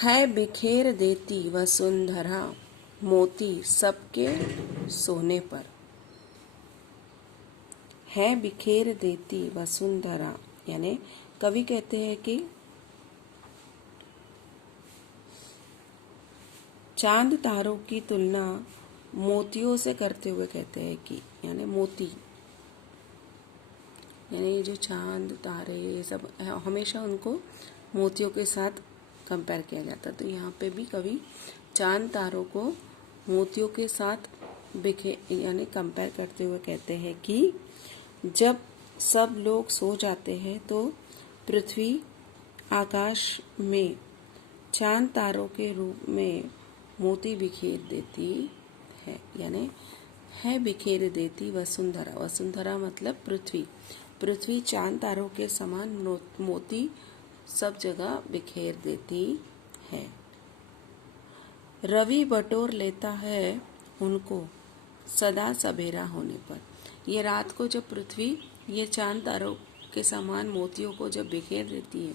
है बिखेर देती वसुंधरा मोती सबके सोने पर। है बिखेर देती वसुंधरा, यानी कवि कहते हैं कि चांद तारों की तुलना मोतियों से करते हुए कहते हैं कि, यानी मोती, यानी जो चांद तारे ये सब हमेशा उनको मोतियों के साथ कंपेयर किया जाता। तो यहाँ पे भी कवि चांद तारों को मोतियों के साथ यानी कंपेयर करते हुए कहते हैं कि जब सब लोग सो जाते हैं तो पृथ्वी आकाश में चांद तारों के रूप में मोती बिखेर देती है। यानी है बिखेर देती वसुंधरा, वसुंधरा मतलब पृथ्वी, पृथ्वी चांद तारों के समान मोती सब जगह बिखेर देती है। रवि बटोर लेता है उनको सदा सवेरा होने पर। ये रात को जब पृथ्वी ये चांद तारों के समान मोतियों को जब बिखेर देती है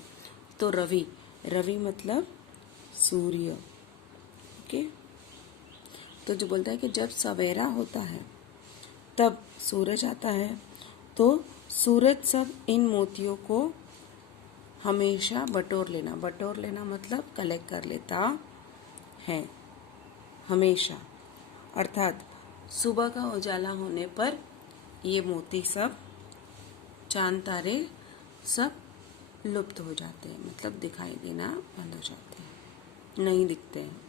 तो रवि, रवि मतलब सूर्य, ओके। तो जो बोलता है कि जब सवेरा होता है तब सूरज आता है तो सूरज सब इन मोतियों को हमेशा बटोर लेना, बटोर लेना मतलब कलेक्ट कर लेता है हमेशा। अर्थात सुबह का उजाला होने पर ये मोती सब चांद तारे सब लुप्त हो जाते हैं, मतलब दिखाई देना बंद हो जाते हैं, नहीं दिखते हैं।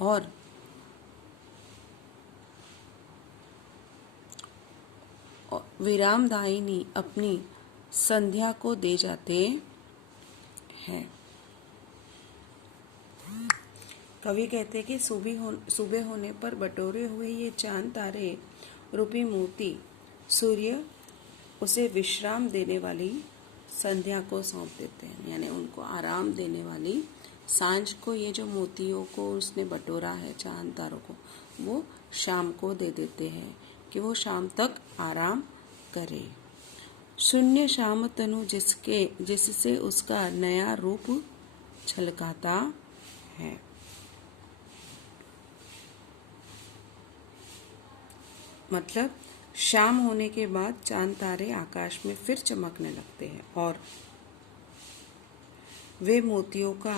और विरामदायिनी अपनी संध्या को दे जाते हैं। कवि कहते हैं कि सुबह होने पर बटोरे हुए ये चांद तारे रूपी मोती सूर्य उसे विश्राम देने वाली संध्या को सौंप देते हैं, यानी उनको आराम देने वाली सांझ को ये जो मोतियों को उसने बटोरा है चांद तारों को, वो शाम को दे देते हैं कि वो शाम तक आराम करे। शून्य शाम तनु जिससे उसका नया रूप छलकाता है। मतलब शाम होने के बाद चांद तारे आकाश में फिर चमकने लगते हैं और वे मोतियों का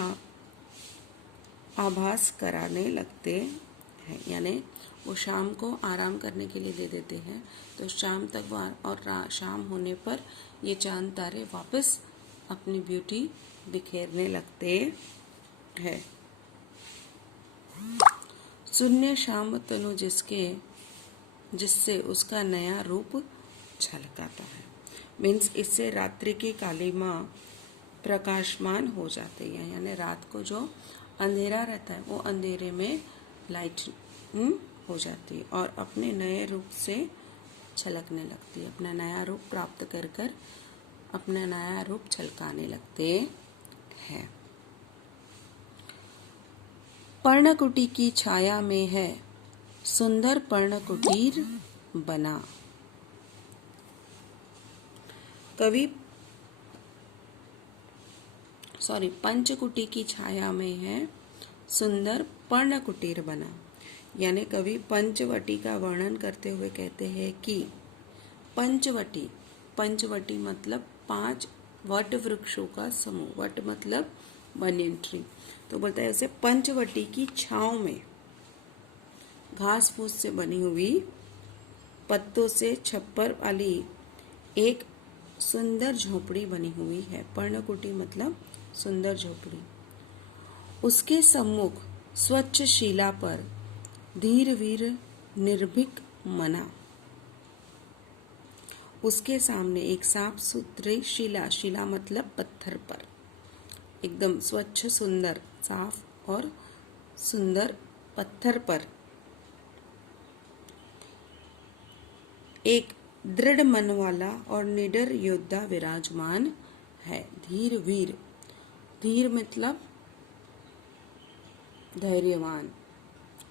आभास कराने लगते हैं, यानी वो शाम को आराम करने के लिए दे देते हैं तो शाम तक और शाम होने पर ये चांद तारे वापस अपनी ब्यूटी बिखेरने लगते हैं। शून्य शाम तनु जिससे उसका नया रूप छलकाता है। मीन्स इससे रात्रि की कालिमा प्रकाशमान हो जाती है, यानी रात को जो अंधेरा रहता है वो अंधेरे में लाइट हो जाती है और अपने नए रूप से छलकने लगती है, अपना नया रूप प्राप्त कर अपना नया रूप छलकाने लगते हैं। पर्णकुटी की छाया में है सुंदर पर्णकुटीर बना। पंचकुटी की छाया में है सुंदर पर्णकुटीर बना, यानी कवि पंचवटी का वर्णन करते हुए कहते हैं कि पंचवटी मतलब 5 वट वृक्षों का समूह, वट मतलब बनियन ट्री। तो बोलता है उसे पंचवटी की छांव में घास फूस से बनी हुई पत्तों से छप्पर वाली एक सुंदर झोपड़ी बनी हुई है। पर्णकुटी मतलब सुंदर झोपड़ी। उसके सम्मुख स्वच्छ शिला पर धीर वीर निर्भीक मना। उसके सामने एक साफ सुथरी शिला मतलब पत्थर पर, एकदम स्वच्छ सुंदर साफ और सुंदर पत्थर पर एक दृढ़ मन वाला और निडर योद्धा विराजमान है। धीर वीर, धीर मतलब धैर्यवान,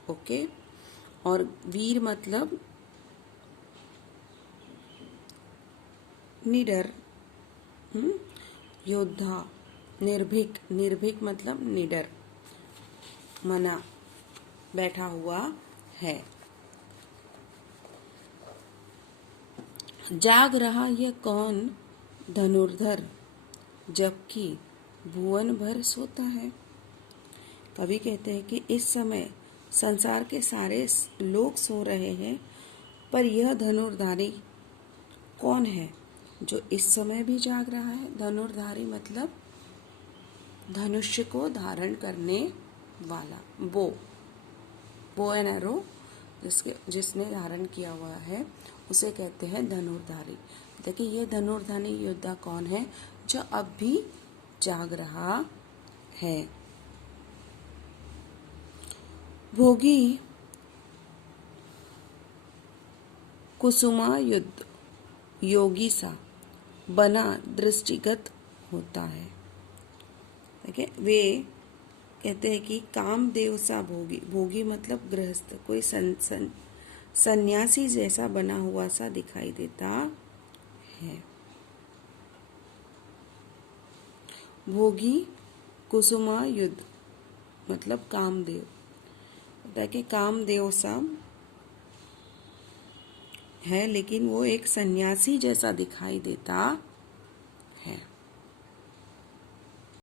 ओके, और वीर मतलब निडर, योद्धा, निर्भीक मतलब निडर, मना बैठा हुआ है। जाग रहा यह कौन धनुर्धर, जबकि भुवन भर सोता है। कवि कहते हैं कि इस समय संसार के सारे लोग सो रहे हैं, पर यह धनुर्धारी कौन है जो इस समय भी जाग रहा है। धनुर्धारी मतलब धनुष्य को धारण करने वाला, बो एंड एरो जिसने धारण किया हुआ है उसे कहते हैं धनुर्धारी। देखिए ये धनुर्धारी योद्धा कौन है जो अब भी जाग रहा है। भोगी कुसुमायुध योगी सा बना दृष्टिगत होता है। देखिए वे कहते हैं कि कामदेव सा भोगी, भोगी मतलब गृहस्थ, कोई सन्यासी जैसा बना हुआ सा दिखाई देता है। भोगी कुसुमायुध मतलब कामदेव, देखिए कामदेव सा है लेकिन वो एक सन्यासी जैसा दिखाई देता